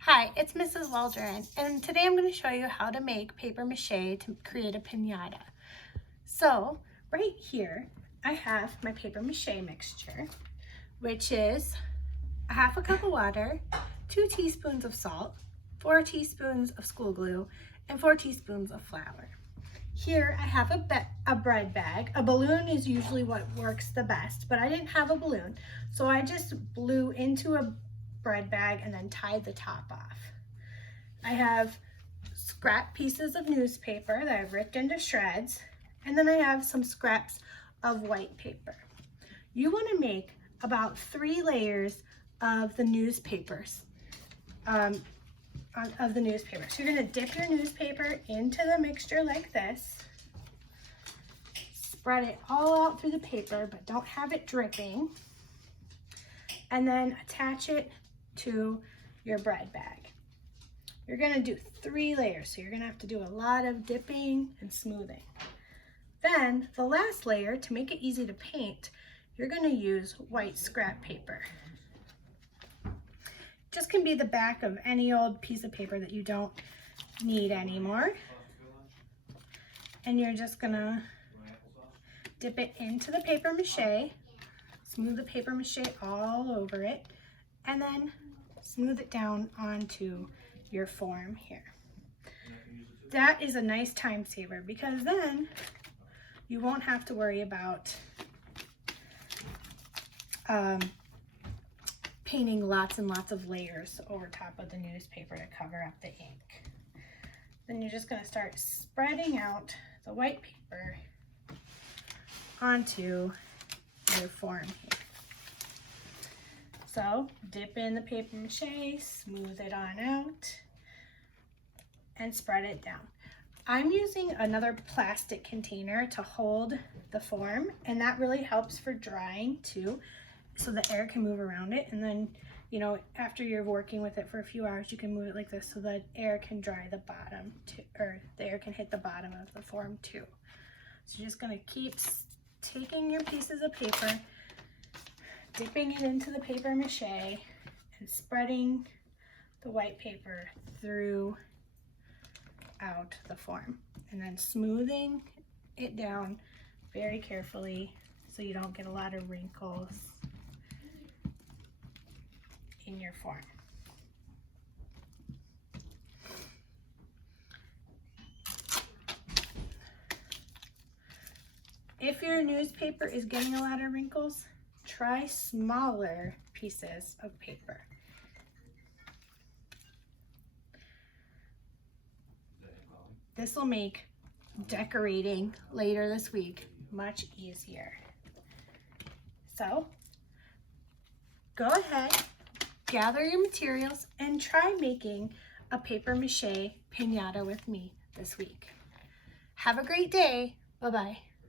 Hi, it's Mrs. Waldron, and today I'm going to show you how to make paper mache to create a piñata. So right here I have my paper mache mixture, which is a half a cup of water, 2 teaspoons of salt, 4 teaspoons of school glue, and 4 teaspoons of flour. Here I have a bread bag. A balloon is usually what works the best, but I didn't have a balloon, so I just blew into a bread bag and then tied the top off. I have scrap pieces of newspaper that I've ripped into shreds, and then I have some scraps of white paper. You want to make about 3 layers of the newspapers. So you're going to dip your newspaper into the mixture like this, spread it all out through the paper, but don't have it dripping, and then attach it to your bread bag. You're going to do 3 layers, so you're going to have to do a lot of dipping and smoothing. Then the last layer, to make it easy to paint, you're going to use white scrap paper. Just can be the back of any old piece of paper that you don't need anymore. And you're just going to dip it into the paper mache, smooth the paper mache all over it, and then smooth it down onto your form here. That is a nice time saver because then you won't have to worry about painting lots and lots of layers over top of the newspaper to cover up the ink. Then you're just going to start spreading out the white paper onto your form here. So dip in the paper mache, smooth it on out, and spread it down. I'm using another plastic container to hold the form, and that really helps for drying too, so the air can move around it. And then, you know, after you're working with it for a few hours, you can move it like this so that air can dry the bottom too, or the air can hit the bottom of the form too. So you're just going to keep taking your pieces of paper, dipping it into the paper mache, and spreading the white paper throughout the form, and then smoothing it down very carefully so you don't get a lot of wrinkles in your form. If your newspaper is getting a lot of wrinkles, try smaller pieces of paper. This will make decorating later this week much easier. So go ahead, gather your materials, and try making a paper mache piñata with me this week. Have a great day. Bye-bye.